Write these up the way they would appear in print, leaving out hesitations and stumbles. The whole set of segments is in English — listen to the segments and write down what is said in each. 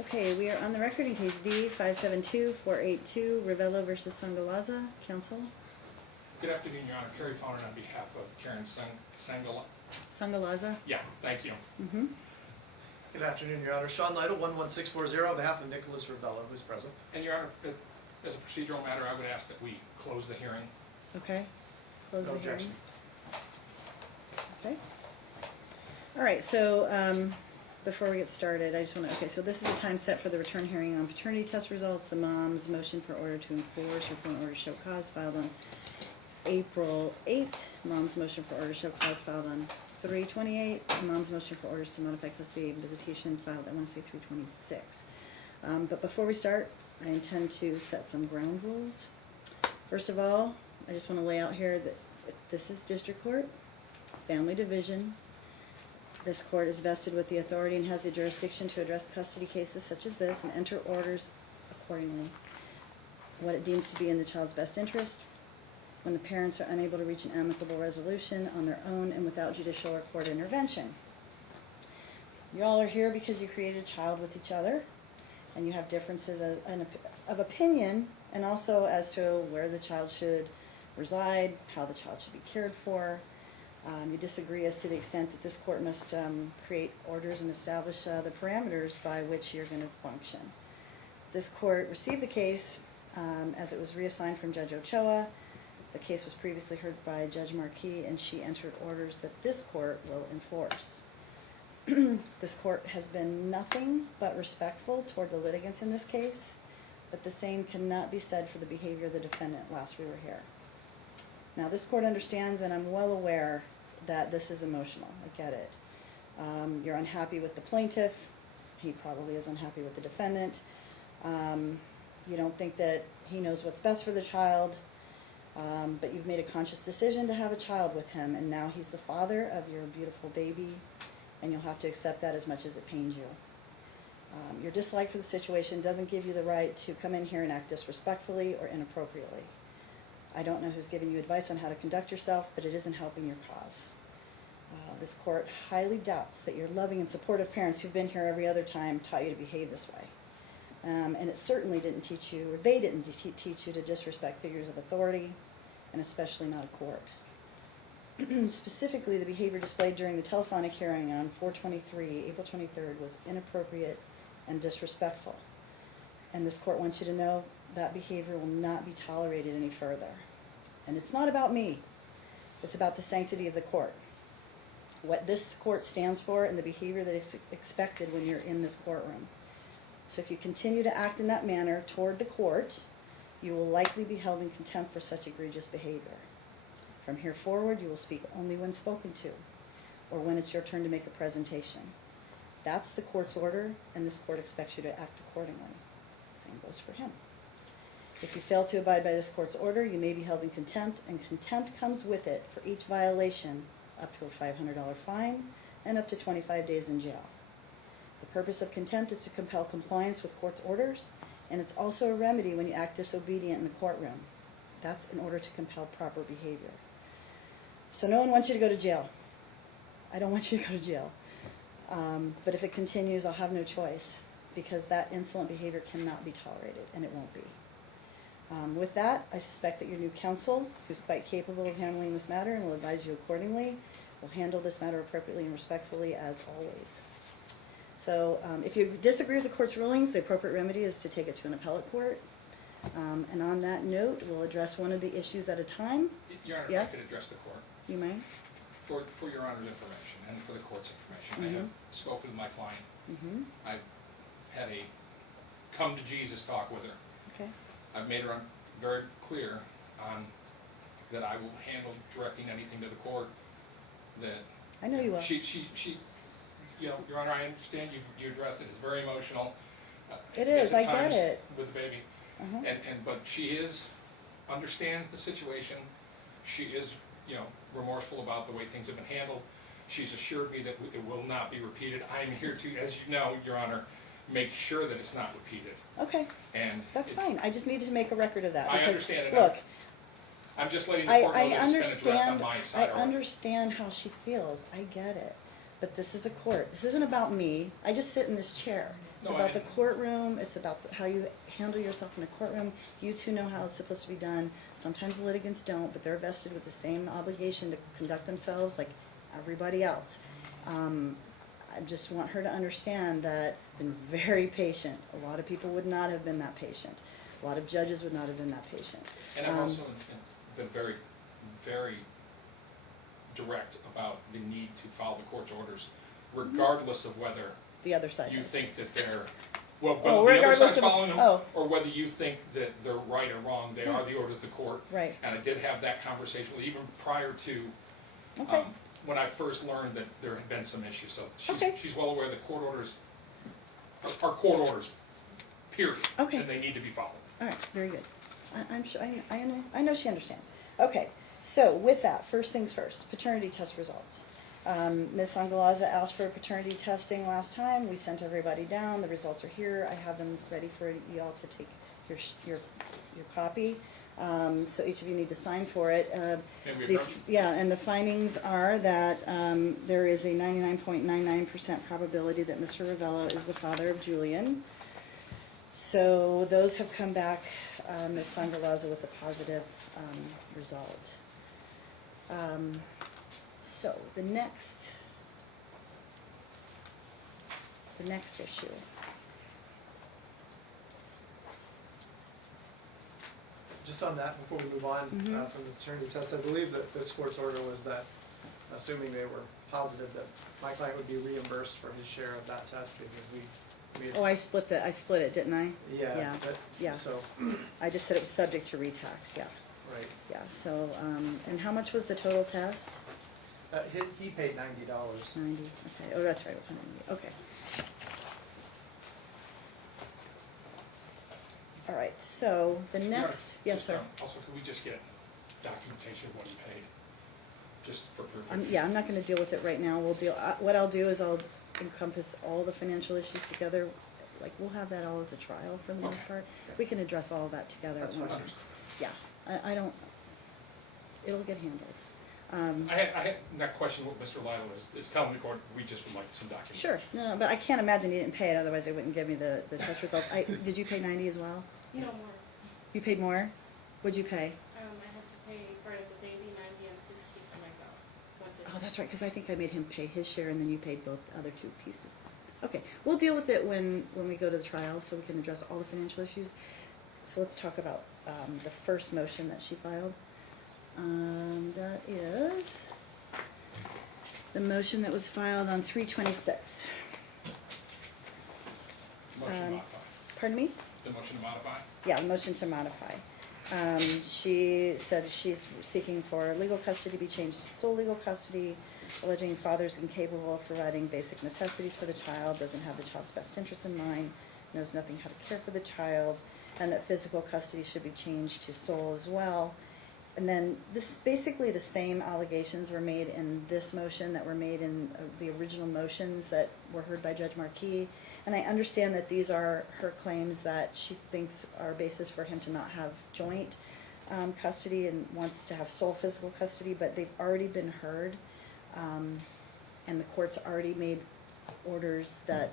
Okay, we are on the record in case D 572-482, Ravello versus Sangalaza. Counsel? Good afternoon, Your Honor. Kerry Fowler on behalf of Karen Sangalaza? Yeah, thank you. Mm-hmm. Good afternoon, Your Honor. Sean Lytle, 11640, on behalf of Nicholas Ravello, who's present. And Your Honor, as a procedural matter, I would ask that we close the hearing. Okay. Close No the hearing. objection. Okay. All right, so before we get started, I just want to, okay, so this is the time set for the return hearing on paternity test results. The mom's motion for order to enforce or for an order to show cause filed on April 8th. Mom's motion for order to show cause filed on 3/28. Mom's motion for orders to modify custody and visitation filed, I want to say 3/26. But before we start, I intend to set some ground rules. First of all, I just want to lay out here that this is district court, family division. This court is vested with the authority and has the jurisdiction to address custody cases such as this and enter orders accordingly. What it deems to be in the child's best interest. When the parents are unable to reach an amicable resolution on their own and without judicial or court intervention. You all are here because you created a child with each other, and you have differences of opinion, and also as to where the child should reside, how the child should be cared for. You disagree as to the extent that this court must create orders and establish the parameters by which you're going to function. This court received the case as it was reassigned from Judge Ochoa. The case was previously heard by Judge Marquis, and she entered orders that this court will enforce. This court has been nothing but respectful toward the litigants in this case, but the same cannot be said for the behavior of the defendant last we were here. Now, this court understands, and I'm well aware that this is emotional. I get it. You're unhappy with the plaintiff. He probably is unhappy with the defendant. You don't think that he knows what's best for the child. But you've made a conscious decision to have a child with him, and now he's the father of your beautiful baby, and you'll have to accept that as much as it pains you. Your dislike for the situation doesn't give you the right to come in here and act disrespectfully or inappropriately. I don't know who's giving you advice on how to conduct yourself, but it isn't helping your cause. This court highly doubts that your loving and supportive parents who've been here every other time taught you to behave this way. And it certainly didn't teach you, or they didn't teach you to disrespect figures of authority, and especially not a court. Specifically, the behavior displayed during the telephonic hearing on 4/23, April 23rd, was inappropriate and disrespectful. And this court wants you to know that behavior will not be tolerated any further. And it's not about me. It's about the sanctity of the court. What this court stands for and the behavior that is expected when you're in this courtroom. So if you continue to act in that manner toward the court, you will likely be held in contempt for such egregious behavior. From here forward, you will speak only when spoken to, or when it's your turn to make a presentation. That's the court's order, and this court expects you to act accordingly. Same goes for him. If you fail to abide by this court's order, you may be held in contempt, and contempt comes with it for each violation up to a $500 fine and up to 25 days in jail. The purpose of contempt is to compel compliance with court's orders, and it's also a remedy when you act disobedient in the courtroom. That's in order to compel proper behavior. So no one wants you to go to jail. I don't want you to go to jail. But if it continues, I'll have no choice, because that insolent behavior cannot be tolerated, and it won't be. With that, I suspect that your new counsel, who's quite capable of handling this matter and will advise you accordingly, will handle this matter appropriately and respectfully as always. So if you disagree with the court's rulings, the appropriate remedy is to take it to an appellate court. And on that note, we'll address one of the issues at a time. Your Honor, Yes? if I could address the court. You may. For Your Honor's information and for the court's information, I have spoken with my client. I've had a come to Jesus talk with her. Okay. I've made her very clear that I will handle directing anything to the court. That I know you will. She you know, Your Honor, I understand you addressed it. It's very emotional. It is. I at get times it. with the baby, but she understands the situation. She is, you know, remorseful about the way things have been handled. She's assured me that it will not be repeated. I am here to, as you know, Your Honor, make sure that it's not repeated. Okay. And that's fine. I just needed to make a record of that. I understand it. Look, I'm just letting the court know that it's been addressed on understand. my side. I understand how she feels. I get it. But this is a court. This isn't about me. I just sit in this chair. It's No, about the courtroom, it's about how you handle yourself in a courtroom. You two know how it's supposed to be done. Sometimes litigants don't, but they're vested with the same obligation to conduct themselves like everybody else. I just want her to understand that I've been very patient. A lot of people would not have been that patient. A lot of judges would not have been that patient. And I've also been very, very direct about the need to follow the court's orders, regardless of whether The other side you does. think that they're, well, Oh, whether the other regardless side's of- following them, oh. or whether you think that they're right or wrong, they are the orders of the court. Right. And I did have that conversation with, even prior to, Okay. when I first learned that there had been some issues, so Okay. she's well aware that court orders are court orders, period. Okay. And they need to be followed. All right, very good. I'm sure, I know she understands. Okay, so with that, first things first, paternity test results. Ms. Sangalaza asked for paternity testing last time. We sent everybody down. The results are here. I have them ready for y'all to take your copy. So each of you need to sign for it. May we approve? Yeah, and the findings are that there is a 99.99% probability that Mr. Ravello is the father of Julian. So those have come back, Ms. Sangalaza, with a positive result. So the next issue. Just on that, before we move on from the paternity test, I believe that this court's order was that, assuming they were positive, that my client would be reimbursed for his share of that test because we had. Oh, I split it, didn't I? Yeah. Yeah, but- yeah. So, I just said it was subject to retax, yeah, right. yeah, so, and how much was the total test? He paid $90. 90, okay, oh, that's right, it was 190, okay. All right, so the next, yes, Just, sir. Also, could we just get documentation of what he paid, just for proof? Yeah, I'm not gonna deal with it right now, what I'll do is I'll encompass all the financial issues together, like, we'll have that all at the trial for the most Okay. part. We can address all of that together at That's one fine. time. Yeah, I don't, it'll get handled. I had that question what Mr. Lytle is telling the court, we just would like some documentation. Sure, no, but I can't imagine he didn't pay it, otherwise they wouldn't give me the test results. Did you pay 90 as well? No more. You paid more? What'd you pay? I have to pay for the baby 90 and 60 for myself. Oh, that's right, because I think I made him pay his share and then you paid both other two pieces. Okay, we'll deal with it when we go to the trial, so we can address all the financial issues. So let's talk about the first motion that she filed. That is the motion that was filed on 3/26. Motion to modify. Pardon me? The motion to modify? Yeah, the motion to modify. She said she's seeking for legal custody to be changed to sole legal custody, alleging father's incapable of providing basic necessities for the child, doesn't have the child's best interest in mind, knows nothing how to care for the child, and that physical custody should be changed to sole as well. And then this, basically the same allegations were made in this motion that were made in the original motions that were heard by Judge Markey. And I understand that these are her claims that she thinks are basis for him to not have joint custody and wants to have sole physical custody, but they've already been heard. And the court's already made orders that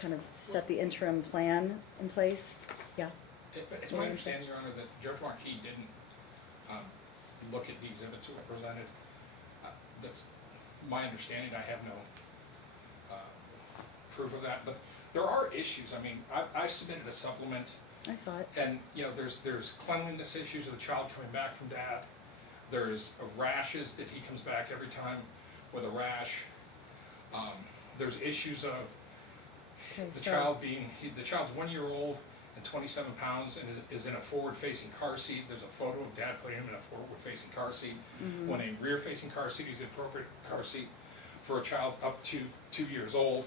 kind of set the interim plan in place. Yeah, It's my understanding, Your Honor, that Judge Markey didn't look at the exhibits that were presented. That's my understanding. I have no proof of that, but there are issues. I mean, I've submitted a supplement, I saw it. and you know, there's cleanliness issues of the child coming back from dad. There's rashes that he comes back every time with a rash. There's issues of Okay, the so- the child's 1 year old and 27 pounds and is in a forward-facing car seat. There's a photo of dad putting him in a forward-facing car seat. When a rear-facing car seat is the appropriate car seat for a child up to 2 years old.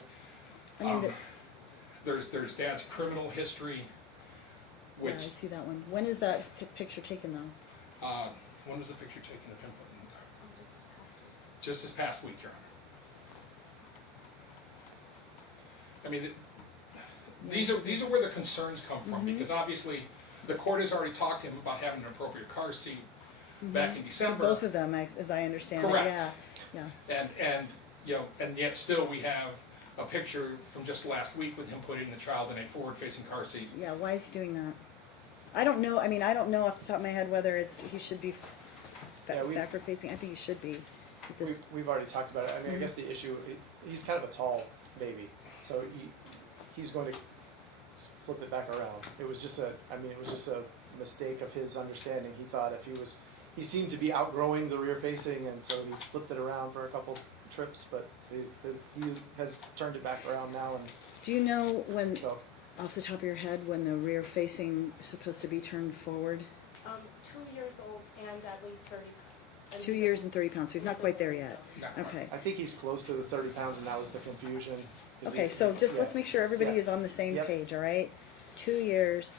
I mean, There's dad's criminal history, yeah, which, I see that one. When is that picture taken though? when was the picture taken of him putting in the car? Just this past week. Just this past week, Your Honor. I mean, these are where the concerns come from, because obviously the court has already talked to him about having an appropriate car seat back in December. Both of them, as I understand it, Correct. yeah, yeah. And you know, and yet still we have a picture from just last week with him putting the child in a forward-facing car seat. Yeah, why is he doing that? I don't know, I mean, I don't know off the top of my head whether he should be backward facing. I think he should be. With this. We've already talked about it. I mean, I guess the issue, he's kind of a tall baby, so he's going to flip it back around. It was just a mistake of his understanding. He thought he seemed to be outgrowing the rear facing, and so he flipped it around for a couple trips, but he has turned it back around now, and Do you know when, so. off the top of your head, when the rear facing is supposed to be turned forward? 2 years old and at least 30 pounds. And 2 years and 30 pounds, so he's not quite there yet. Not quite. Okay. I think he's close to the 30 pounds, and that was the confusion. Okay, so just let's Yeah. make sure everybody Yeah. is on the same Yep. page, all right? 2 years,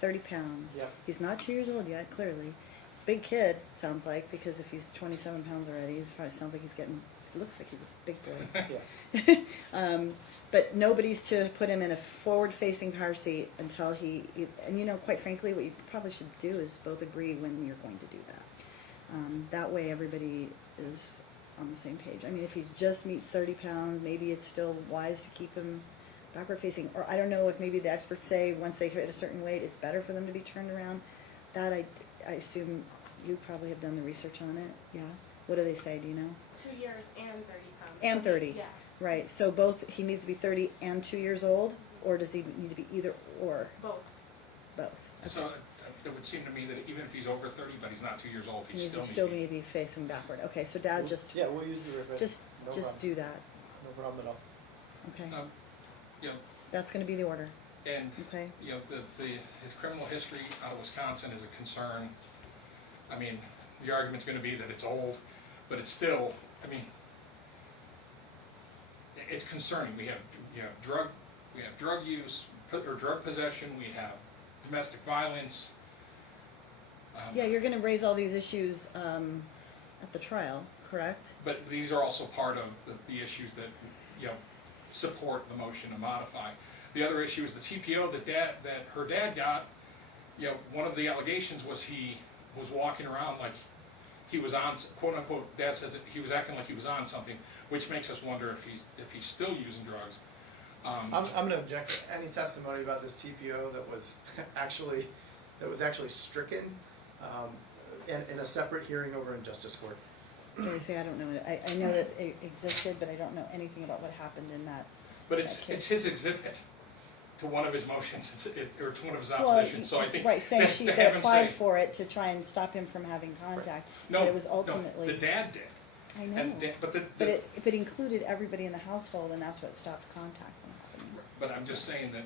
30 pounds. Yep. He's not 2 years old yet, clearly. Big kid, sounds like, because if he's 27 pounds already, he probably sounds like he's getting, looks like he's a big boy. Yeah. But nobody's to put him in a forward-facing car seat until and you know, quite frankly, what you probably should do is both agree when you're going to do that. That way everybody is on the same page. I mean, if he just meets 30 pounds, maybe it's still wise to keep him backward-facing. Or I don't know if maybe the experts say once they hit a certain weight, it's better for them to be turned around. That I assume you probably have done the research on it, yeah? What do they say, do you know? 2 years and 30 pounds. And So 30. Yes. Right, so he needs to be 30 and 2 years old, or does he need to be either or? Both. Both. So it would seem to me that even if he's over 30, but he's not 2 years old, He he needs still to needs still need to be facing backward. Okay, so Dad, just We'll use the rear facing. just No just problem. do that. No problem at all. Okay, You know, that's going to be the order. and Okay. you know, his criminal history out of Wisconsin is a concern. I mean, the argument's gonna be that it's old, but it's still, I mean, it's concerning. We have drug use, or drug possession, we have domestic violence. Yeah, you're going to raise all these issues at the trial, correct? But these are also part of the issues that, you know, support the motion to modify. The other issue is the TPO that her dad got. You know, one of the allegations was he was walking around like he was on, quote unquote, Dad says that he was acting like he was on something, which makes us wonder if he's still using drugs. I'm going to object to any testimony about this TPO that was actually stricken in a separate hearing over in justice court. I say I don't know. I know that it existed, but I don't know anything about what happened in that. But that it's case. his exhibit to one of his motions, or to one of his Well, oppositions. So I think right, saying to she have they him applied say, for it to try and stop him from having contact, no, but it was ultimately. no, the dad did. I know. And but But it included everybody in the household, and that's what stopped contact from happening. But I'm just saying that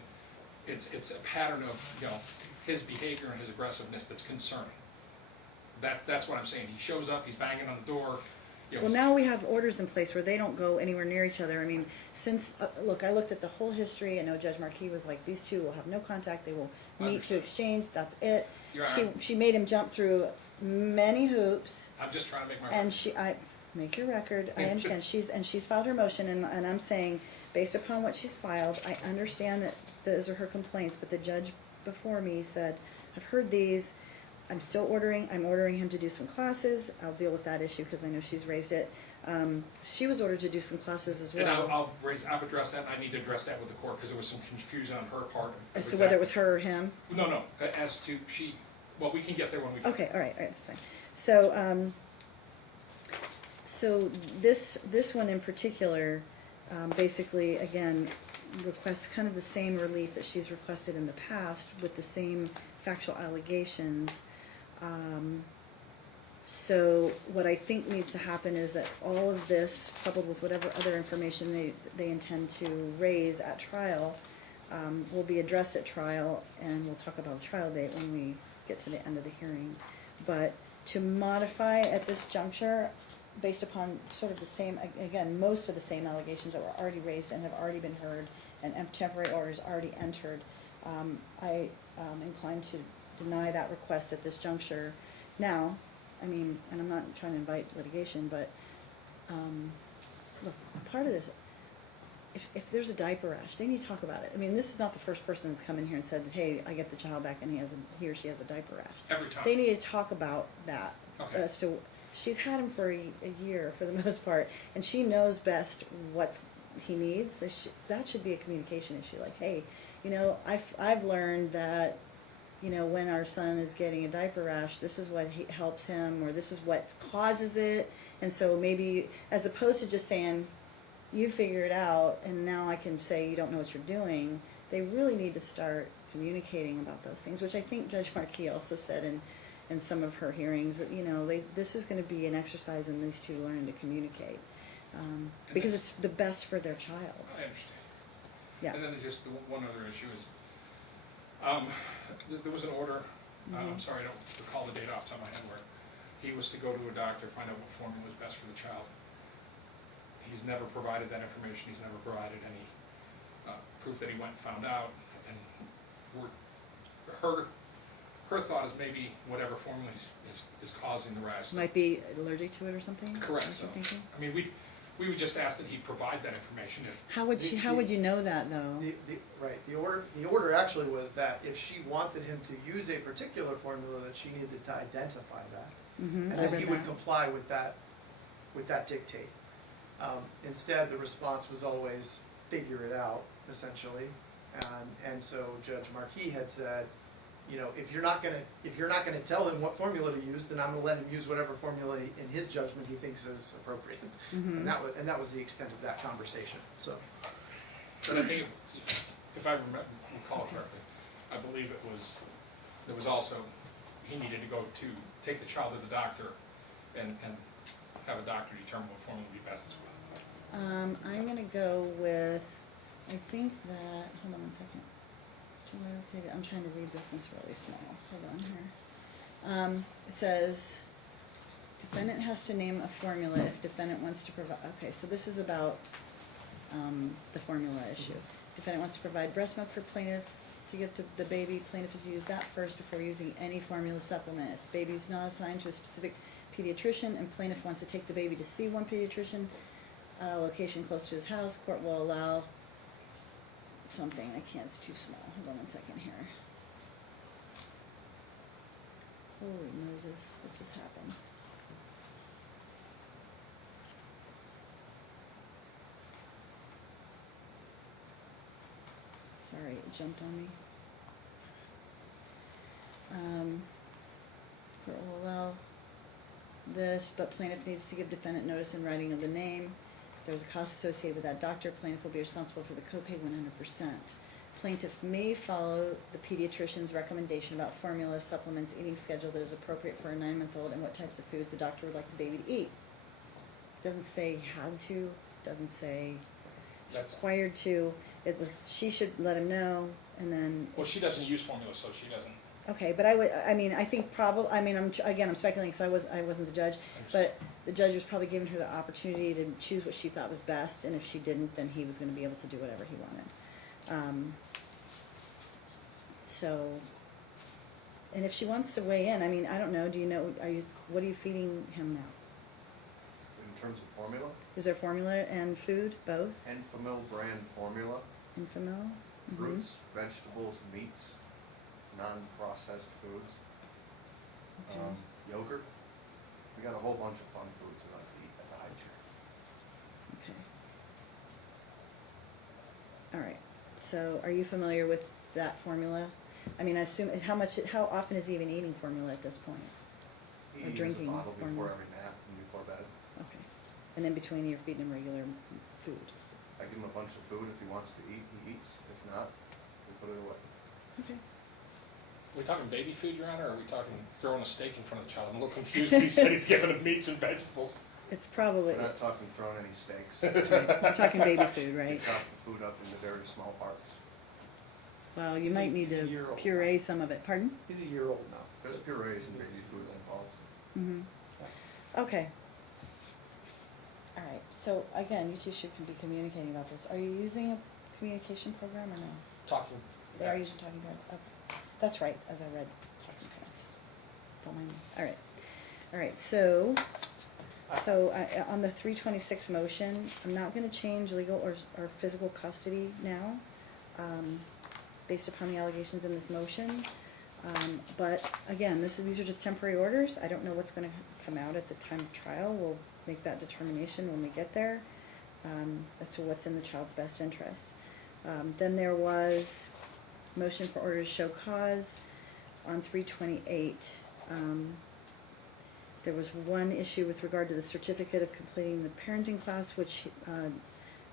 it's a pattern of, you know, his behavior and his aggressiveness that's concerning. That's what I'm saying. He shows up, he's banging on the door. You know, Well, now we have orders in place where they don't go anywhere near each other. I mean, since, look, I looked at the whole history. I know Judge Marquis was like, these two will have no contact. They will meet to Understood. exchange. That's it. Your Honor, She made him jump through many hoops, I'm just trying to make my and make your record. I understand. She's filed her motion, and I'm saying, based upon what she's filed, I understand that those are her complaints. But the judge before me said, I've heard these. I'm ordering him to do some classes. I'll deal with that issue because I know she's raised it. She was ordered to do some classes as And well. I've addressed that, and I need to address that with the court, because there was some confusion on her part. As to whether it was her or him? No, as to well, we can get there when we. Okay, all right, that's fine. So this one in particular, basically, again, requests kind of the same relief that she's requested in the past with the same factual allegations. So what I think needs to happen is that all of this, coupled with whatever other information they intend to raise at trial, will be addressed at trial, and we'll talk about a trial date when we get to the end of the hearing. But to modify at this juncture, based upon sort of the same, again, most of the same allegations that were already raised and have already been heard, and temporary orders already entered, I am inclined to deny that request at this juncture. Now, I mean, and I'm not trying to invite litigation, but look, part of this, if there's a diaper rash, they need to talk about it. I mean, this is not the first person that's come in here and said, hey, I get the child back and he or she has a diaper rash. Every time. They need to talk about that. Okay. She's had him for a year for the most part, and she knows best he needs, so that should be a communication issue, like, hey, you know, I've learned that, you know, when our son is getting a diaper rash, this is what helps him, or this is what causes it, and so maybe, as opposed to just saying, you figure it out, and now I can say you don't know what you're doing, they really need to start communicating about those things, which I think Judge Markey also said in some of her hearings, that, you know, this is going to be an exercise in these two learning to communicate, because it's the best for their child. I understand. Yeah. And then there's just one other issue is, there was an order, I'm sorry, I don't recall the date off the top of my head, where he was to go to a doctor, find out what formula was best for the child. He's never provided that information, he's never provided any proof that he went and found out, and her thought is maybe whatever formula is causing the rash. Might be allergic to it or something? Correct, Is so, she thinking? I mean, we would just ask that he provide that information. How would you know that, though? The order actually was that if she wanted him to use a particular formula, that she needed to identify that. Mm-hmm. And then he would comply with that dictate. Instead, the response was always, figure it out, essentially. And so Judge Markey had said, you know, if you're not gonna tell him what formula to use, then I'm gonna let him use whatever formula in his judgment he thinks is appropriate. Mm-hmm. And that was the extent of that conversation. So, But I think if I recall correctly, I believe there was also, he needed to go to take the child to the doctor and have a doctor determine what formula would be best as well. I'm gonna go with, I think that, hold on one second. I'm trying to read this since it's really small. Hold on here. It says, defendant has to name a formula if defendant wants to provide, okay, so this is about the formula issue. Defendant wants to provide breast milk for plaintiff to give to the baby. Plaintiff is used that first before using any formula supplement. If the baby is not assigned to a specific pediatrician and plaintiff wants to take the baby to see one pediatrician, location close to his house, court will allow something. I can't, it's too small. Hold on one second here. Holy Moses, what just happened? Sorry, it jumped on me. Court will allow this, but plaintiff needs to give defendant notice in writing of the name. If there's a cost associated with that doctor, plaintiff will be responsible for the copay 100%. Plaintiff may follow the pediatrician's recommendation about formula, supplements, eating schedule that is appropriate for a 9-month-old and what types of foods the doctor would like the baby to eat. Doesn't say how to, doesn't say required to. It was, she should let him know, and then. Well, she doesn't use formula, so she doesn't. Okay, but I think probably, I'm speculating because I wasn't the judge, but the judge was probably giving her the opportunity to choose what she thought was best, and if she didn't, then he was going to be able to do whatever he wanted. So, and if she wants to weigh in, I don't know, do you know, what are you feeding him now? In terms of formula? Is there formula and food, both? Enfamil brand formula, Infamil? fruits, vegetables, meats, non-processed foods, Okay. yogurt. We got a whole bunch of fun foods we like to eat at the high chair. Okay. All right. So, are you familiar with that formula? I assume, how often is he even eating formula at this point? He Or uses drinking a bottle formula. before every nap and before bed. Okay. And then between you're feeding him regular food? I give him a bunch of food. If he wants to eat, he eats. If not, we put it away. Okay. Are we talking baby food, Your Honor, or are we talking throwing a steak in front of the child? I'm a little confused when he said he's giving him meats and vegetables. It's probably, We're not talking throwing any steaks. we're talking baby food, We right? chop the food up into very small parts. Well, you might need to Year old. puree some of it. Pardon? he's a year old now. There's purees and baby foods involved. Mm-hmm. Okay. All right. So again, you two should be communicating about this. Are you using a communication program or no? Talking. They are using Talking Parents. Okay. That's right, as I read Talking Parents. Don't mind me. All right. All right. So on the 326 motion, I'm not going to change legal or physical custody now, based upon the allegations in this motion. But again, these are just temporary orders. I don't know what's going to come out at the time of trial. We'll make that determination when we get there. as to what's in the child's best interest. Then there was motion for order to show cause on 3/28. There was one issue with regard to the certificate of completing the parenting class, which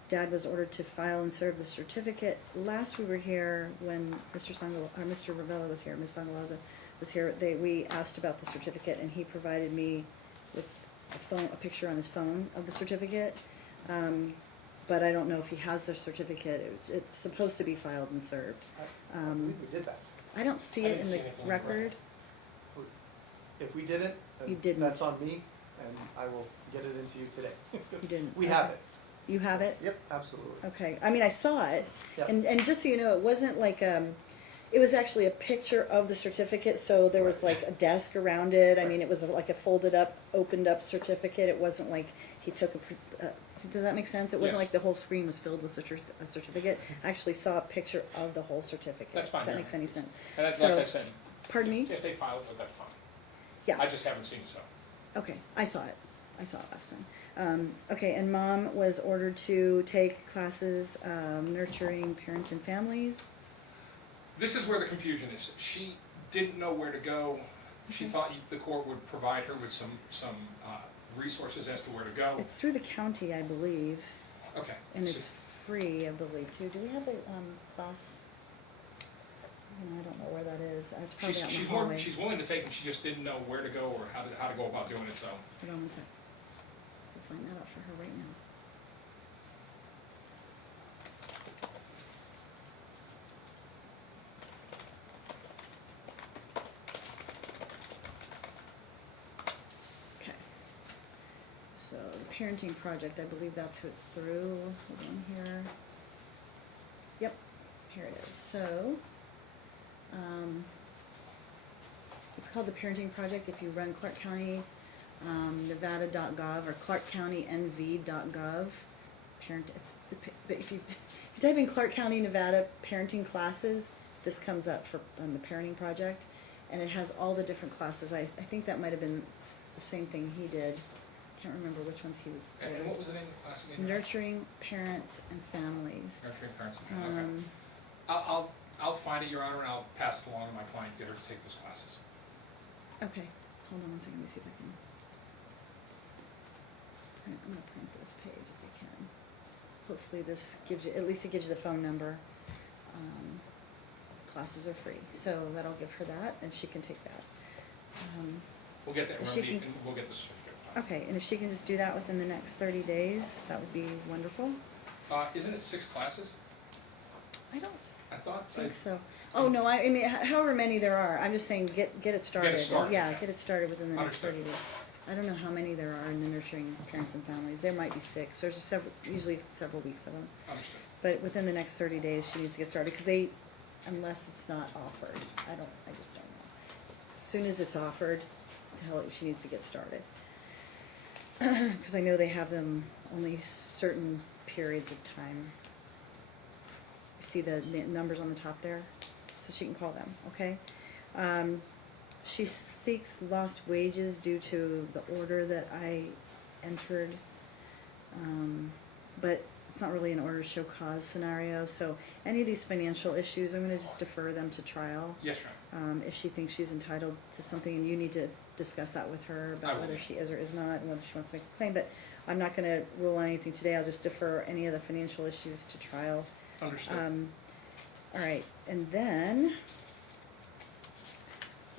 Dad was ordered to file and serve the certificate. Last we were here, when Mr. Ravella was here, Ms. Sangalaza was here, we asked about the certificate, and he provided me with a picture on his phone of the certificate. But I don't know if he has the certificate. It's supposed to be filed and served. I believe we did that. I don't see I it didn't in see the anything in the record. If we didn't, then You didn't. that's on me, and I will get it into you today. You didn't. We Okay. have it. You have it? Yep, absolutely. Okay, I mean, I saw it, Yep. and just so you know, it wasn't like, it was actually a picture of the certificate, so there was like a desk around it. I mean, it was like a folded up, opened up certificate. It wasn't like he took does that make sense? It wasn't Yes. like the whole screen was filled with a certificate. I actually saw a picture of the whole certificate. That's fine, If that Mary. makes any sense. And that's So- like I said, Pardon me? if they file it, that's fine. Yeah. I just haven't seen it, so. Okay, I saw it. I saw it last time. Okay, and Mom was ordered to take classes, nurturing parents and families. This is where the confusion is. She didn't know where to go. She thought the court would provide her with some resources as to where to go. It's through the county, I believe, Okay. and so- it's free, I believe, too. Do we have a class? I don't know where that is. It's probably out in the hallway. She's willing to take them, she just didn't know where to go or how to go about doing it, so. Hold on one sec. We'll find that out for her right now. Okay. So the parenting project, I believe that's who it's through. Hold on here. Yep, here it is. So, it's called the Parenting Project. If you run Clark County Nevada.gov or clarkcountynv.gov, but if you type in Clark County Nevada parenting classes, this comes up for the Parenting Project, and it has all the different classes. I think that might have been the same thing he did. Can't remember which ones he was. And what was the name of the class again? Nurturing Parents and Families. Nurturing Parents and Families, okay. Um, I'll find it, Your Honor, and I'll pass it along to my client, get her to take those classes. Okay, hold on one second, let me see if I can print, I'm gonna print this page if I can. Hopefully this gives you, at least it gives you the phone number. Classes are free, so that'll give her that, and she can take that. We'll get that If she remedy, can- and we'll get the certificate. Okay, and if she can just do that within the next 30 days, that would be wonderful. Isn't it 6 classes? I don't I thought. think so. Oh, no, I mean, however many there are, I'm just saying, get it started. started, Yeah, okay. get it started within the next Understood. 30 days. I don't know how many there are in the Nurturing Parents and Families. There might be 6. There's usually several weeks of them. Understood. But within the next 30 days, she needs to get started, because unless it's not offered, I just don't know. As soon as it's offered, she needs to get started. Because I know they have them only certain periods of time. You see the numbers on the top there? So she can call them, okay? She seeks lost wages due to the order that I entered. But it's not really an order to show cause scenario, so any of these financial issues, I'm gonna just defer them to trial. Yes, Your Honor. If she thinks she's entitled to something, and you need to discuss that with her I about will. whether she is or is not, and whether she wants to make a claim, but I'm not gonna rule on anything today, I'll just defer any of the financial issues to trial. Understood. All right, and then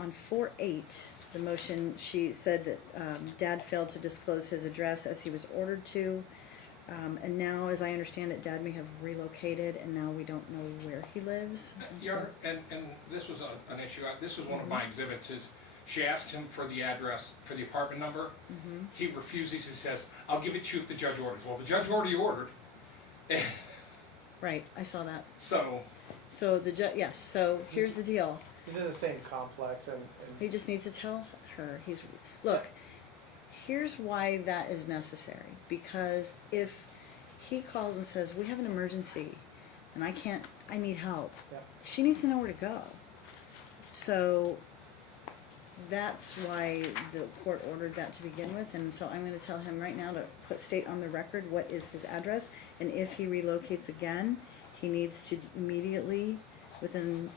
on 4/8, the motion, she said that Dad failed to disclose his address as he was ordered to. And now, as I understand it, Dad may have relocated, and now we don't know where he lives. And so- Your Honor, and this was an issue, this was one of Mm-hmm. my exhibits, is she asked him for the address, for the apartment number. Mhm. He refuses, he says, I'll give it to you if the judge orders. Well, the judge already ordered, Right, I saw that. so, So yes, so here's the deal. He's in the same complex, and He just needs to tell her, look, here's why that is necessary. Because if he calls and says, we have an emergency, and I need help, yeah. she needs to know where to go. So that's why the court ordered that to begin with, and so I'm gonna tell him right now to state on the record what is his address, and if he relocates again, he needs to immediately, within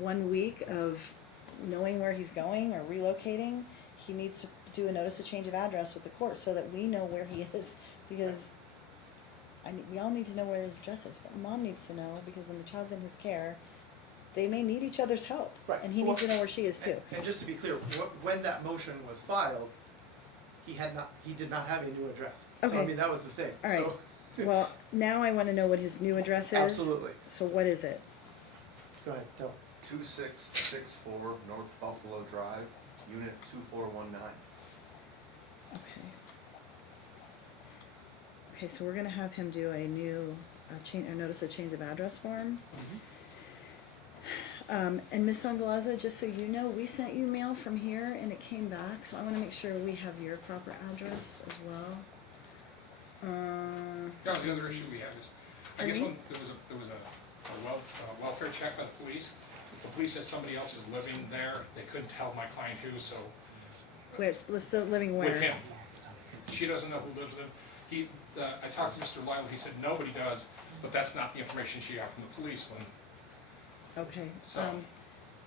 1 week of knowing where he's going or relocating, he needs to do a notice of change of address with the court so that we know where he is, because we all need to know where his address is, but mom needs to know, because when the child's in his care, they may need each other's help. Right. And he needs to know where she is too. And just to be clear, when that motion was filed, he did not have a new address. So, Okay. I mean, that was the thing. All right. So, Well, now I wanna know what his new address is. absolutely. So what is it? Go ahead, Del. 2664 North Buffalo Drive, Unit 2419. Okay. Okay, so we're gonna have him do a new, a notice of change of address form. And Ms. Sangalaza, just so you know, we sent you mail from here and it came back, so I wanna make sure we have your proper address as well. Yeah, the other issue we have is, I guess Pardon me? when there was a welfare check by the police. The police said somebody else is living there, they couldn't tell my client who, so. Where it's, so living where? With him. She doesn't know who lives with him. I talked to Mr. Lyle, he said nobody does, but that's not the information she got from the police when, Okay, So- all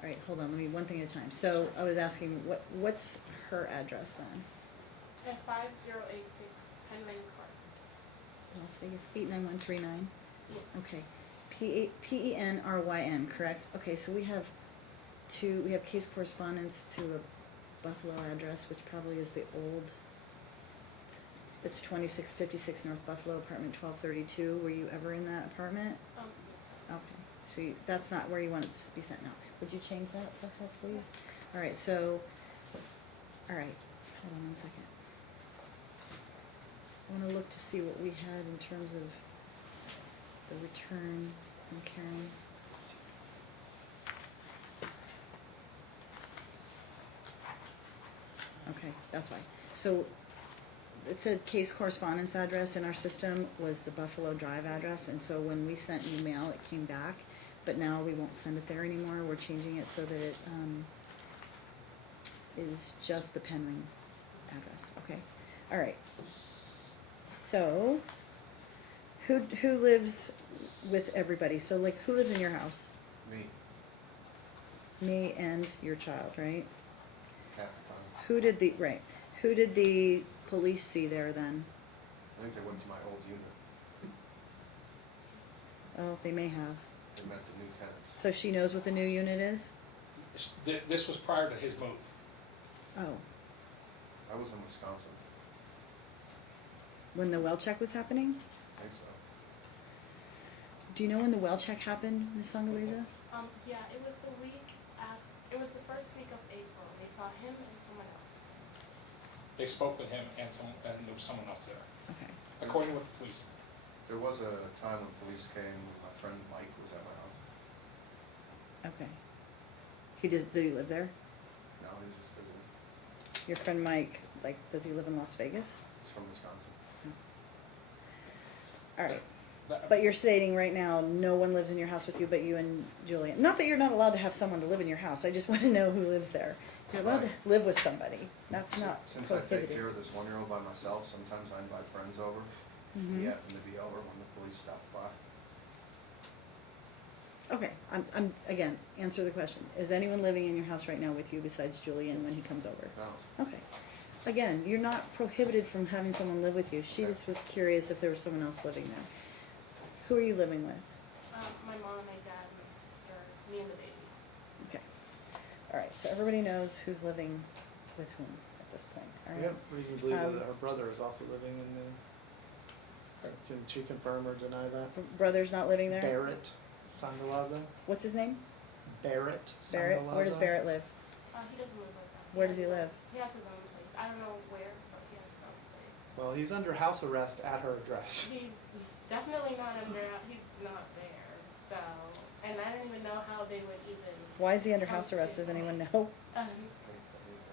right, hold on, let me, one thing at a time. So I was asking, what's her address then? At 5086 Penn Lane Court. Las Vegas, 89139? Yeah. Okay, Penryn, correct? Okay, so we have case correspondence to a Buffalo address, which probably is the old, it's 2656 North Buffalo, apartment 1232. Were you ever in that apartment? Yes. Okay, so that's not where you want it to be sent now. Would you change that for her, please? All right, so, all right, hold on 1 second. I wanna look to see what we had in terms of the return from Karen. Okay, that's why. So, it said case correspondence address in our system was the Buffalo Drive address, and so when we sent you mail, it came back, but now we won't send it there anymore. We're changing it so that it, is just the Penryn address, okay? All right. So, who lives with everybody? So like, who lives in your house? Me, Me and your child, right? half the time. Who did the police see there then? I think they went to my old unit. Oh, they may have. They met the new tenants. So she knows what the new unit is? this was prior to his move. Oh, I was in Wisconsin. when the well check was happening? I think so. Do you know when the well check happened, Ms. Sangalaza? Yeah, it was the week after, it was the first week of April. They saw him and someone else. They spoke with him and there was someone else there, Okay. according to what the police. There was a time when police came, my friend Mike was at my house. Okay. Did he live there? No, he was just visiting. Your friend Mike, like, does he live in Las Vegas? He's from Wisconsin. All right. That- But you're stating right now, no one lives in your house with you but you and Julian. Not that you're not allowed to have someone to live in your house, I just want to know who lives there. You're allowed to live with somebody, that's not Since I take prohibited. care of this 1-year-old by myself, sometimes I invite friends over. Mhm. He happened to be over when the police stopped by. Okay, I'm, again, answer the question. Is anyone living in your house right now with you besides Julian when he comes over? No, Okay. Again, you're not prohibited from having someone live with you. She just was curious if there was someone else living there. Who are you living with? My mom, my dad, my sister, me and the baby. Okay. All right, so everybody knows who's living with whom at this point, all We right? have reason to believe Um, that her brother is also living in the, can she confirm or deny that? Brother's not living there? Barrett Sangalaza? What's his name? Barrett Sangalaza? Barrett? Where does Barrett live? He doesn't live with us. Where does he live? He has his own place. I don't know where, but he has his own place. Well, he's under house arrest at her address. He's definitely not under, he's not there, so, and I don't even know how they would even, Why is he under house arrest? Does anyone know?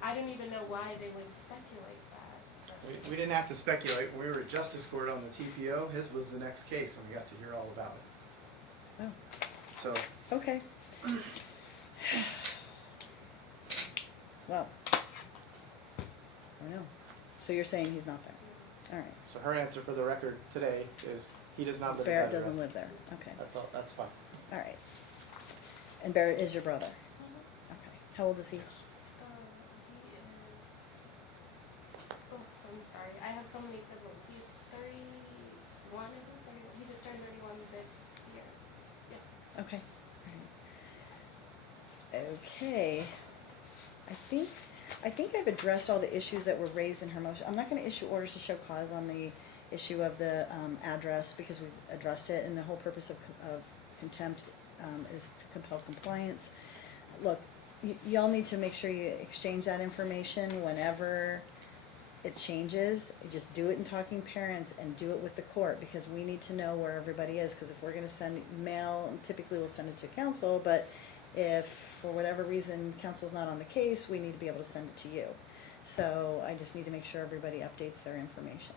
I don't even know why they would speculate that, so. We didn't have to speculate. When we were at justice court on the TPO, his was the next case, and we got to hear all about it. Oh, So, okay. Well, I don't know. So you're saying he's not there? All right. So her answer for the record today is he does not live at Barrett that doesn't address. live there. Okay. That's all, that's fine. All right. And Barrett is your brother? Mhm. Okay. How old is he? Yes. He is, oh, I'm sorry, I have so many siblings. He's 31, I think, 31. He just turned 31 this year. Yeah. Okay. All right. Okay. I think I've addressed all the issues that were raised in her motion. I'm not gonna issue orders to show cause on the issue of the, address because we've addressed it, and the whole purpose of contempt, is to compel compliance. Look, y'all need to make sure you exchange that information whenever it changes. You just do it in talking parents and do it with the court, because we need to know where everybody is, because if we're gonna send mail, typically we'll send it to council, but if for whatever reason council's not on the case, we need to be able to send it to you. So I just need to make sure everybody updates their information.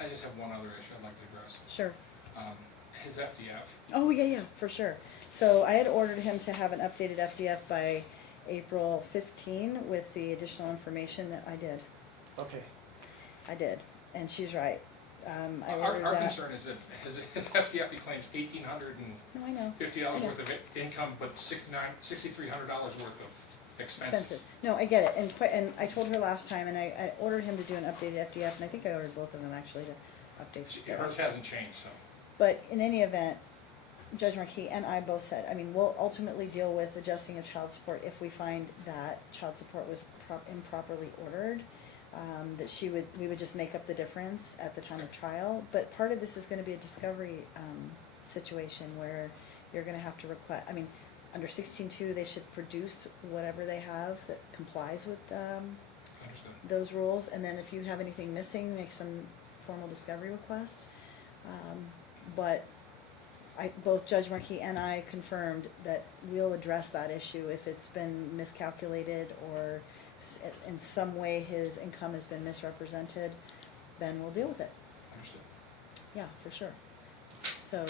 I just have one other issue I'd like to address. Sure. His FDF. Oh, yeah, for sure. So I had ordered him to have an updated FDF by April 15 with the additional information that I did. Okay. I did, and she's right. I Our ordered that. concern is that his FDF, he claims $1,850 No, I know. worth of income, but $6,300 worth of Expenses. No, I get it, and I told her last time, and I ordered him to do an updated FDF, and I think I ordered both of them actually to update. their Hers FDF. hasn't changed, so. But in any event, Judge Marquis and I both said, I mean, we'll ultimately deal with adjusting of child support if we find that child support was improperly ordered. That we would just make up the difference at the time of trial. But part of this is gonna be a discovery, situation where you're gonna have to request, I mean, under 16.2, they should produce whatever they have that complies with, Understood. those rules, and then if you have anything missing, make some formal discovery requests. But both Judge Marquis and I confirmed that we'll address that issue if it's been miscalculated or in some way his income has been misrepresented, then we'll deal with it. Understood. Yeah, for sure. So,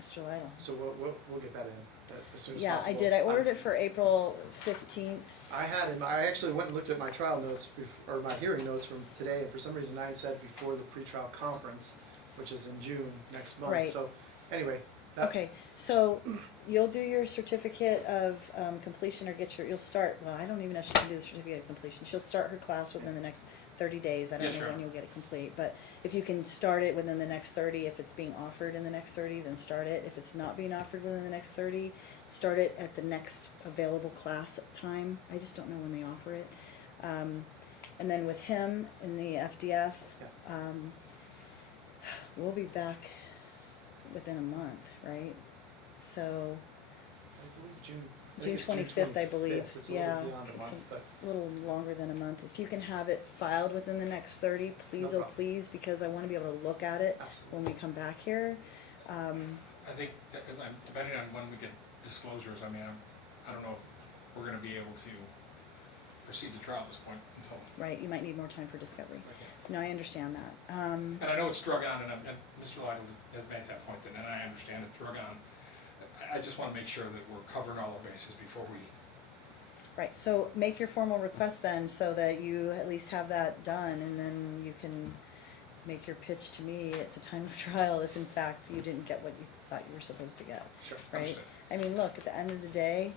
Mr. Lytle. So we'll get that in as soon as Yeah, possible. I did. I ordered it for April 15th. I had him, I actually went and looked at my trial notes, or my hearing notes from today, and for some reason I had said before the pretrial conference, which is in June next month. Right. So, anyway. Okay, so you'll do your certificate of completion or you'll start, well, I don't even know if she can do the certificate of completion. She'll start her class within the next 30 days. I don't Yes, know sure. when you'll get it complete, but if you can start it within the next 30, if it's being offered in the next 30, then start it. If it's not being offered within the next 30, start it at the next available class time. I just don't know when they offer it. And then with him in the FDF, we'll be back within a month, right? So, I believe June it's 25th, I believe. It's a Yeah, little beyond a it's month, but a little longer than a month. If you can have it filed within the next 30, please, No oh problem. please, because I want to be able to look at it absolutely. when we come back here. I think, depending on when we get disclosures, I mean, I don't know if we're gonna be able to proceed to trial at this point until. Right, you might need more time for discovery. No, I understand that. And I know it's drug on, and Mr. Lytle has made that point, and I understand it's drug on. I just wanna make sure that we're covering all our bases before we. Right, so make your formal request then, so that you at least have that done, and then you can make your pitch to me at the time of trial if in fact you didn't get what you thought you were supposed to get. Sure. Right? Understood. I mean, look, at the end of the day,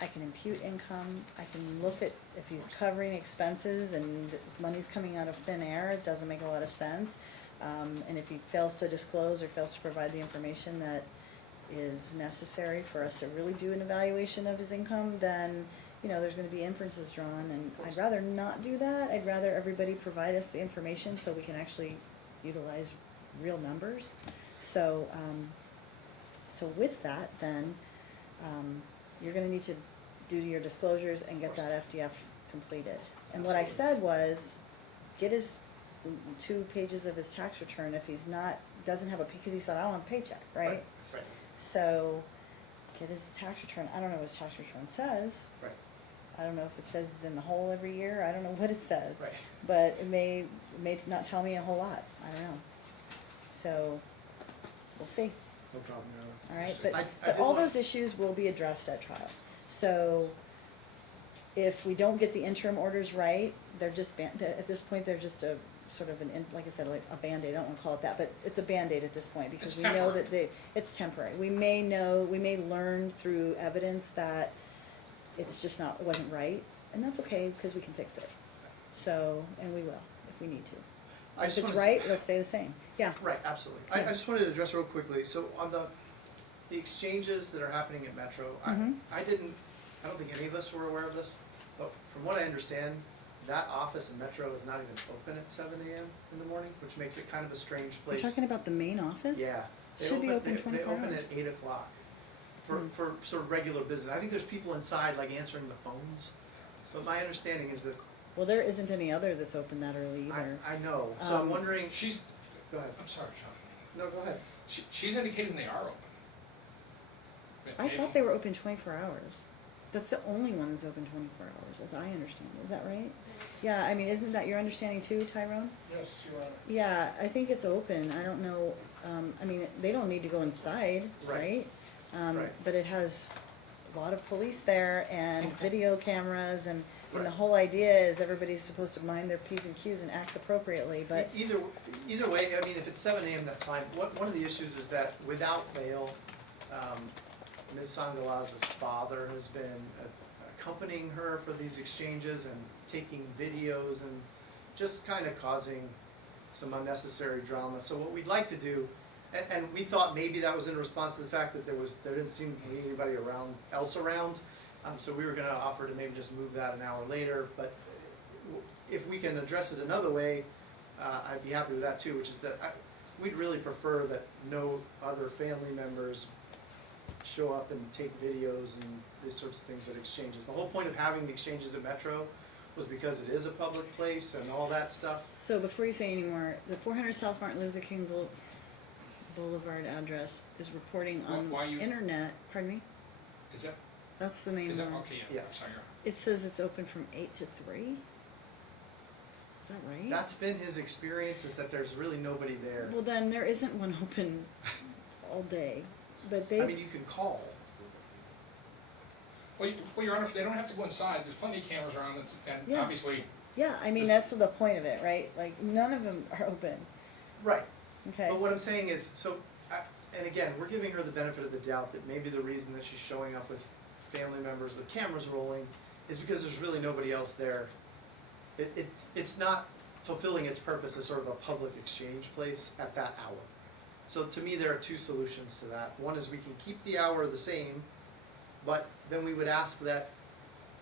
I can impute income, I can look at if he's covering expenses and money's coming out of thin air, it doesn't make a lot of sense. And if he fails to disclose or fails to provide the information that is necessary for us to really do an evaluation of his income, then, you know, there's gonna be inferences drawn, and I'd rather not do that. I'd rather everybody provide us the information so we can actually utilize real numbers. So, so with that, then, you're gonna need to do your disclosures and get that FDF completed. And what I said was, get his 2 pages of his tax return if he's not, doesn't have because he said, I don't have a paycheck, right? Right. So, get his tax return. I don't know what his tax return says. Right. I don't know if it says he's in the hole every year. I don't know what it says. Right. But it may not tell me a whole lot. I don't know. So, we'll see. No problem, Your Honor. All right, I but did all want- those issues will be addressed at trial. So, if we don't get the interim orders right, they're just, at this point, they're just a, sort of like I said, like a Band-Aid, I don't wanna call it that, but it's a Band-Aid at this point, because It's we know temporary. that it's temporary. We may learn through evidence that it's just not, it wasn't right, and that's okay, because we can fix it. So, and we will, if we need to. I If just it's wanna- right, it'll stay the same, yeah. Right, absolutely. I just wanted to address real quickly, so on the exchanges that are happening at Metro, Mhm. I don't think any of us were aware of this, but from what I understand, that office in Metro is not even open at 7 AM in the morning, which makes it kind of a strange We're place. talking about the main office? Yeah. It should be open 24 They open hours. at 8 o'clock Hmm. for sort of regular business. I think there's people inside like answering the phones, but my understanding is that, Well, there isn't any other that's open that early either. I know, so I'm wondering, She's, go ahead. I'm sorry, John. No, go ahead. She's indicating they are open. I thought they were open 24 hours. That's the only one that's open 24 hours, as I understand. Is that right? Yeah, I mean, isn't that your understanding too, Tyrone? Yes, Your Honor. Yeah, I think it's open. I don't know, I mean, they don't need to go inside, right? Right. Right. But it has a lot of police there and Okay. video cameras, and the Right. whole idea is everybody's supposed to mind their P's and Q's and act appropriately, but Either way, I mean, if it's 7 AM, that's fine. One of the issues is that without fail, Ms. Sangalaza's father has been accompanying her for these exchanges and taking videos and just kind of causing some unnecessary drama. So what we'd like to do, and we thought maybe that was in response to the fact that there didn't seem to be anybody else around. So we were gonna offer to maybe just move that an hour later, but if we can address it another way, I'd be happy with that too, which is that we'd really prefer that no other family members show up and take videos and these sorts of things at exchanges. The whole point of having the exchanges at Metro was because it is a public place and all that stuff. So before you say any more, the 400 South Martin Luther King Boulevard address is reporting on Why you- internet, pardon me? Is that, That's the main is that, one. okay, Yeah. yeah, sorry, you're. It says it's open from 8 to 3? Is that right? That's been his experience, is that there's really nobody there. Well, then there isn't one open all day, but I mean, they, you can call. Well, Your Honor, if they don't have to go inside, there's plenty of cameras around, and Yeah. obviously, yeah, I mean, that's the point of it, right? Like, none of them are open, Right. okay? But what I'm saying is, so, and again, we're giving her the benefit of the doubt that maybe the reason that she's showing up with family members with cameras rolling is because there's really nobody else there. It's not fulfilling its purpose as sort of a public exchange place at that hour. So to me, there are two solutions to that. One is we can keep the hour the same, but then we would ask that,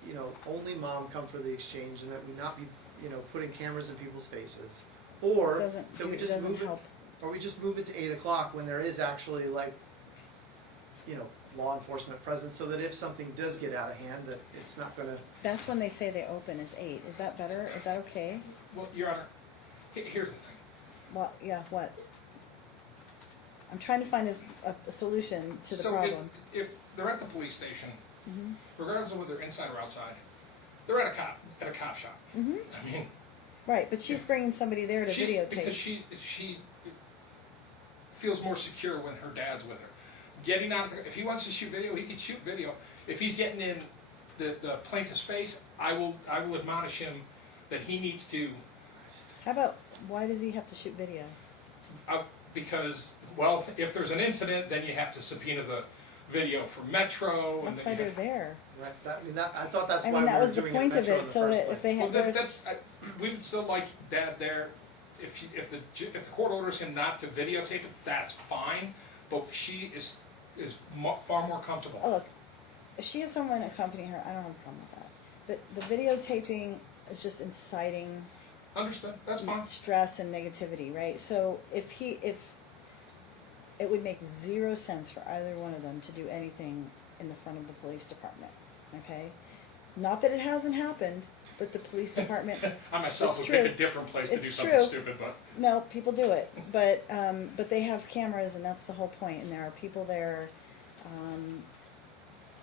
you know, only mom come for the exchange and that we not be, you know, putting cameras in people's faces. Or Doesn't, that we it just doesn't move it, help. or we just move it to 8 o'clock when there is actually like, you know, law enforcement presence, so that if something does get out of hand, that it's not gonna. That's when they say they open is 8. Is that better? Is that okay? well, Your Honor, here's the thing. What, yeah, what? I'm trying to find a solution to the So problem. if they're at the police station, Mhm. regardless of whether they're inside or outside, they're at a cop shop. Mhm. I mean, Right, but she's bringing somebody there to videotape. because she feels more secure when her dad's with her. Getting out, if he wants to shoot video, he can shoot video. If he's getting in the plaintiff's face, I will admonish him that he needs to, How about, why does he have to shoot video? because, well, if there's an incident, then you have to subpoena the video for Metro. and That's then why you they're have- there. Right, that, I mean, that, I thought that's I why mean, we that were was the doing point it of Metro it, in the so first that place. if they Well, had, we would still like Dad there, if the court orders him not to videotape it, that's fine, but she is far more comfortable. oh, look, if she has someone accompanying her, I don't have a problem with that. But the videotaping is just inciting Understood, that's fine. stress and negativity, right? So if it would make 0 sense for either one of them to do anything in the front of the police department, okay? Not that it hasn't happened, but the police department, I myself It's would pick true. a different place to do It's something true. stupid, but no, people do it, but they have cameras and that's the whole point, and there are people there,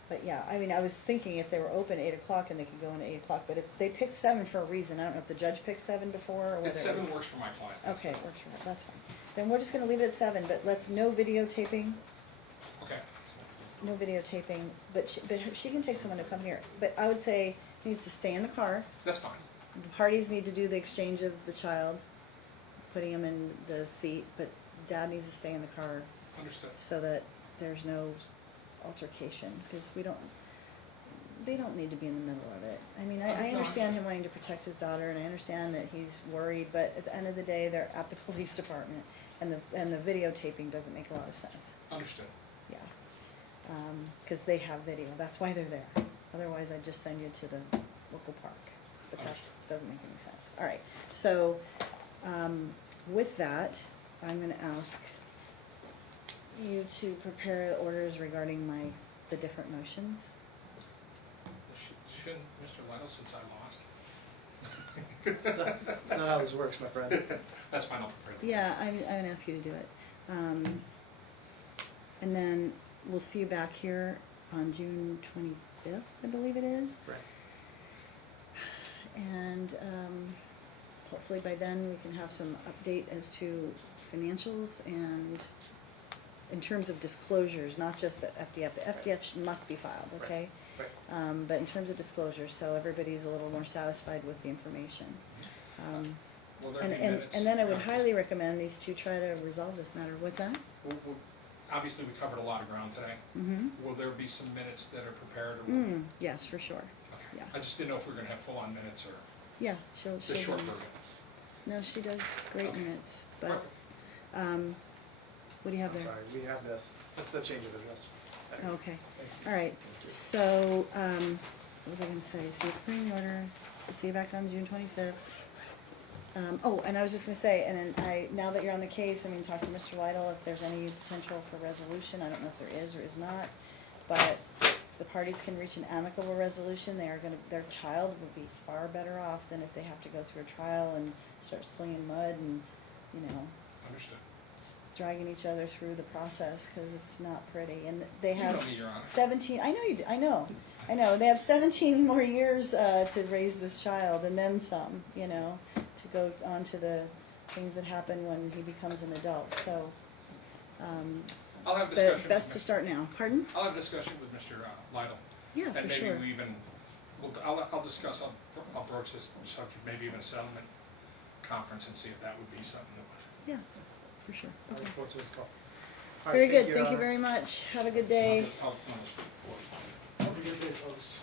but yeah, I mean, I was thinking if they were open at 8 o'clock and they could go in at 8 o'clock, but if they picked 7 for a reason, I don't know if the judge picked 7 before or whether it was. 7 works for my client. That's Okay, the- works for her, that's fine. Then we're just gonna leave it at 7, but let's, no videotaping, Okay. no videotaping, but she can take someone to come here. But I would say, He needs to stay in the car. That's fine. The parties need to do the exchange of the child, putting him in the seat, but dad needs to stay in the car Understood. so that there's no altercation, because they don't need to be in the middle of it. I mean, I understand him wanting to protect his daughter, and I understand that he's worried, but at the end of the day, they're at the police department, and the videotaping doesn't make a lot of sense. Understood. Yeah. Because they have video, that's why they're there. Otherwise, I'd just send you to the local park, but that doesn't make any sense. All right, so, with that, I'm gonna ask you to prepare orders regarding the different motions. Shouldn't Mr. Lytle, since I lost? That's not how this works, my friend. That's fine, I'll prepare them. Yeah, I'm gonna ask you to do it. And then we'll see you back here on June 25th, I believe it is. Right. And hopefully by then we can have some update as to financials and in terms of disclosures, not just the FDF. The FDF must be filed, okay? Right. But in terms of disclosures, so everybody's a little more satisfied with the information. Will there And, be and, minutes? and then I would highly recommend these two try to resolve this matter. What's that? Obviously, we covered a lot of ground today. Mm-hmm. Will there be some minutes that are prepared or? Yes, for sure. Okay. Yeah. I just didn't know if we were gonna have full-on minutes or Yeah, she'll the short do- version. No, she does great Okay. minutes, but, Perfect. what do you have I'm there? sorry, we have this. That's the change of address. Okay, all right, so, what was I gonna say? So you're preparing the order, we'll see you back on June 25th. Oh, and I was just gonna say, and then now that you're on the case, I mean, talk to Mr. Lytle if there's any potential for resolution, I don't know if there is or is not, but if the parties can reach an amicable resolution, their child would be far better off than if they have to go through a trial and start slinging mud and, Understood. dragging each other through the process, cause it's not pretty, and they You have know me, Your Honor. 17, I know you do, I know, they have 17 more years, to raise this child, and then some, to go on to the things that happen when he becomes an adult, so, I'll have but discussion. best with to Mr. start now. Pardon? I'll have a discussion with Mr. Lytle. Yeah, for And sure. maybe we even, I'll discuss, I'll broach this subject, maybe even a settlement conference and see if that would be something that would. Yeah, for sure. I look Okay. forward to this call. All right, Very good, Your thank you Honor. very much. Have a good day. I'll- Have a good day, folks.